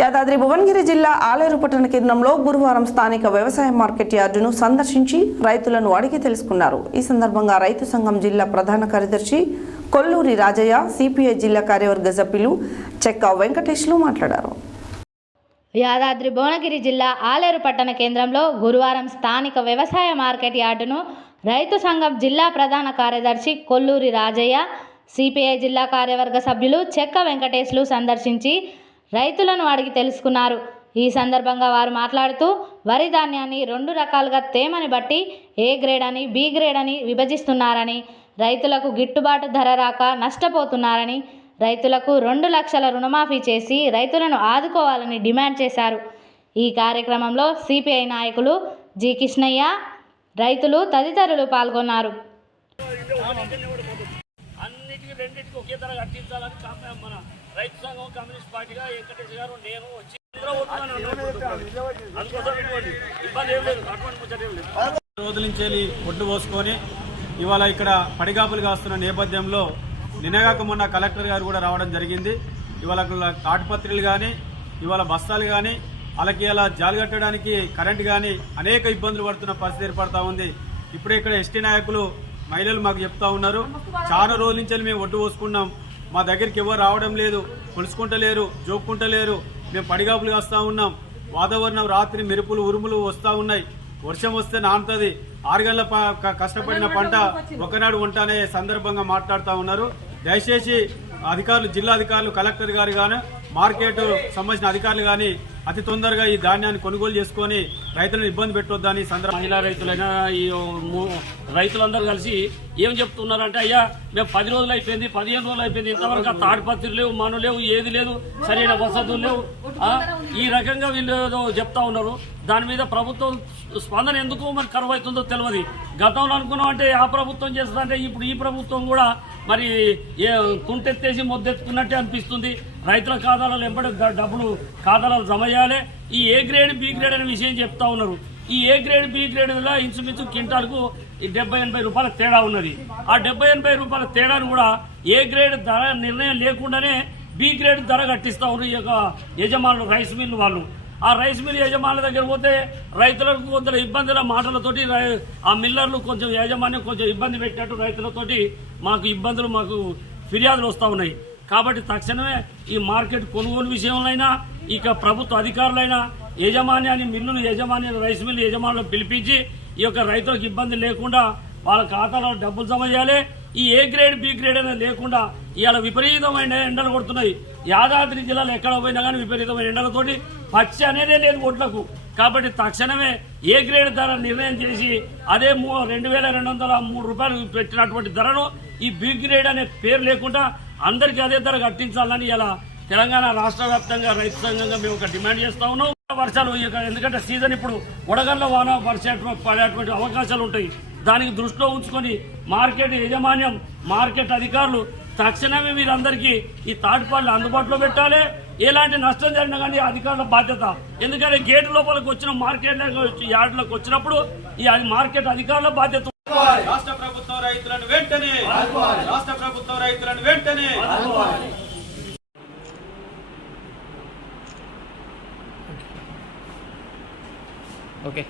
యాదాద్రి భువనగిరి జిల్లా ఆలేరు పట్టణ కేంద్రంలో గురువారం స్థానిక వ్యవసాయ మార్కెట్ యార్డును సందర్శించి రైతులను అడిగి తెలుసుకున్నారు. ఈ సందర్భంగా రైతు సంఘం జిల్లా ప్రధాన కార్యదర్శి కొల్లూరి రాజయ్య, సిపిఐ జిల్లా కార్యవర్గ సభ్యులు చెక్క వెంకటేశ్లు మాట్లాడారు. యాదాద్రి భువనగిరి జిల్లా ఆలేరు పట్టణ కేంద్రంలో గురువారం స్థానిక వ్యవసాయ మార్కెట్ యార్డును రైతు సంఘం జిల్లా ప్రధాన కార్యదర్శి కొల్లూరి రాజయ్య, సిపిఐ జిల్లా కార్యవర్గ సభ్యులు చెక్క వెంకటేశ్లు సందర్శించి రైతులను అడిగి తెలుసుకున్నారు. ఈ సందర్భంగా వారు మాట్లాడుతూ వరి ధాన్యాన్ని 2 రకాలుగా తేమని బట్టి ఏ గ్రేడ్ అని, బి గ్రేడ్ అని విభజిస్తున్నారని, రైతులకు గిట్టుబాటు ధర రాక నష్టపోతున్నారని, రైతులకు 2 లక్షల రుణమాఫీ చేసి రైతులను ఆదుకోవాలని డిమాండ్ చేశారు. ఈ కార్యక్రమంలో సిపిఐ నాయకులు జి కృష్ణయ్య, రైతులు తదితరులు పాల్గొన్నారు. రైతు సంఘం కమ్యూనిస్ట్ పార్టీగా వెంకటేష్ గారు నేను వచ్చి రోజుల నుంచి ఒడ్డు పోసుకొని ఇవాళ ఇక్కడ పడిగాపులు కాస్తున్న నేపథ్యంలో నిన్నగాక మొన్న కలెక్టర్ గారు కూడా రావడం జరిగింది. ఇవాళ తాటిపత్రులు కానీ, ఇవాళ బస్తాలు కానీ, వాళ్ళకి ఇలా జాలి కట్టడానికి కరెంట్ కానీ అనేక ఇబ్బందులు పడుతున్న పరిస్థితి ఏర్పడతా ఉంది. ఇప్పుడే ఇక్కడ ఎస్టీ నాయకులు, మహిళలు మాకు చెప్తా ఉన్నారు, చాలా రోజుల నుంచి మేము ఒడ్డు పోసుకున్నాం, మా దగ్గరికి ఎవరు రావడం లేదు, కొలుసుకుంటలేరు, జోక్కుంటలేరు, మేము పడిగాపులు కాస్తా ఉన్నాం. వాతావరణం రాత్రి మెరుపులు ఉరుములు వస్తూ ఉన్నాయి, వర్షం వస్తే నానుతుంది, 6 గంటల కష్టపడిన పంట ఒకనాడు ఉంటానే సందర్భంగా మాట్లాడుతూ ఉన్నారు. దయచేసి అధికారులు, జిల్లా అధికారులు, కలెక్టర్ గారు కానీ, మార్కెట్ సంబంధించిన అధికారులు కానీ అతి తొందరగా ఈ ధాన్యాన్ని కొనుగోలు చేసుకొని రైతులను ఇబ్బంది పెట్టొద్దని మహిళా రైతులైనా ఈ రైతులందరూ కలిసి ఏం చెప్తున్నారంటే, అయ్యా మేము 10 రోజులు అయిపోయింది, 15 రోజులు అయిపోయింది, ఇంతవరకు తాడిపత్రులు లేవు, మను లేవు, ఏది లేదు, సరైన వసతులు లేవు, ఈ రకంగా వీళ్ళు చెప్తా ఉన్నారు. దాని మీద ప్రభుత్వం స్పందన ఎందుకు మరి కరువు అవుతుందో తెలియదు. గతంలో అనుకున్నాం అంటే ఆ ప్రభుత్వం చేస్తుందంటే ఇప్పుడు ఈ ప్రభుత్వం కూడా మరి కుంటెత్తేసి మొద్దెత్తుకున్నట్టే అనిపిస్తుంది. రైతుల ఖాతాలలో ఎంబడి డబ్బులు ఖాతాలలో జమ చేయాలి. ఈ ఏ గ్రేడ్, బి గ్రేడ్ అనే విషయం చెప్తా ఉన్నారు. ఈ ఏ గ్రేడ్, బి గ్రేడ్ వల్ల ఇంచుమించు క్వింటాల్కు 70-80 రూపాయల తేడా ఉన్నది. ఆ 70-80 రూపాయల తేడాను కూడా ఏ గ్రేడ్ ధర నిర్ణయం లేకుండానే బి గ్రేడ్ ధర కట్టిస్తా ఉన్నారు ఈ యొక్క యజమానులు, రైస్ మిల్లు వాళ్ళు. ఆ రైస్ మిల్ యజమానుల దగ్గర పోతే రైతులకు కొంత ఇబ్బందుల మాటలతోటి ఆ మిల్లర్లు కొంచెం యాజమాన్యం కొంచెం ఇబ్బంది పెట్టినట్టు రైతులతోటి మాకు ఫిర్యాదులు వస్తూ ఉన్నాయి. కాబట్టి తక్షణమే ఈ మార్కెట్ కొనుగోలు విషయంలో ఇక ప్రభుత్వ అధికారులైనా యజమాన్యాన్ని, మిల్లులు యజమాన్యాన్ని, రైస్ మిల్లు యజమానులను పిలిపించి ఈ యొక్క రైతులకు ఇబ్బంది లేకుండా వాళ్ళ ఖాతాలో డబ్బులు జమ చేయాలి. ఈ ఏ గ్రేడ్, బి గ్రేడ్ అనేది లేకుండా ఇవాళ విపరీతమైన ఎండలు కొడుతున్నాయి. యాదాద్రి జిల్లాలో ఎక్కడ పోయినా కానీ విపరీతమైన ఎండలతోటి పచ్చి అనేదే లేదు ఒడ్లకు. కాబట్టి తక్షణమే ఏ గ్రేడ్ ధర నిర్ణయం చేసి అదే 2203 రూపాయలు పెట్టినటువంటి ధరను ఈ బి గ్రేడ్ అనే పేరు లేకుండా అందరికీ అదే ధర కట్టించాలని ఇలా తెలంగాణ రాష్ట్ర వ్యాప్తంగా రైతు సంఘంగా మేము ఒక డిమాండ్ చేస్తా ఉన్నాం. వర్షాలు ఎందుకంటే సీజన్ ఇప్పుడు వడగళ్ల వాన పడేటువంటి అవకాశాలు ఉంటాయి. దానికి దృష్టిలో ఉంచుకొని మార్కెట్ యజమాన్యం, మార్కెట్ అధికారులు తక్షణమే వీరందరికీ ఈ తాటిపాళ్ళు అందుబాటులో పెట్టాలి. ఎలాంటి నష్టం జరిగినా కానీ అధికారుల బాధ్యత. ఎందుకంటే గేటు లోపలికి వచ్చిన మార్కెట్ యార్డులకు వచ్చినప్పుడు ఈ మార్కెట్ అధికారుల బాధ్యత. రాష్ట్ర ప్రభుత్వం రైతులను వెంటనే, రాష్ట్ర ప్రభుత్వం రైతులను వెంటనే ఓకే.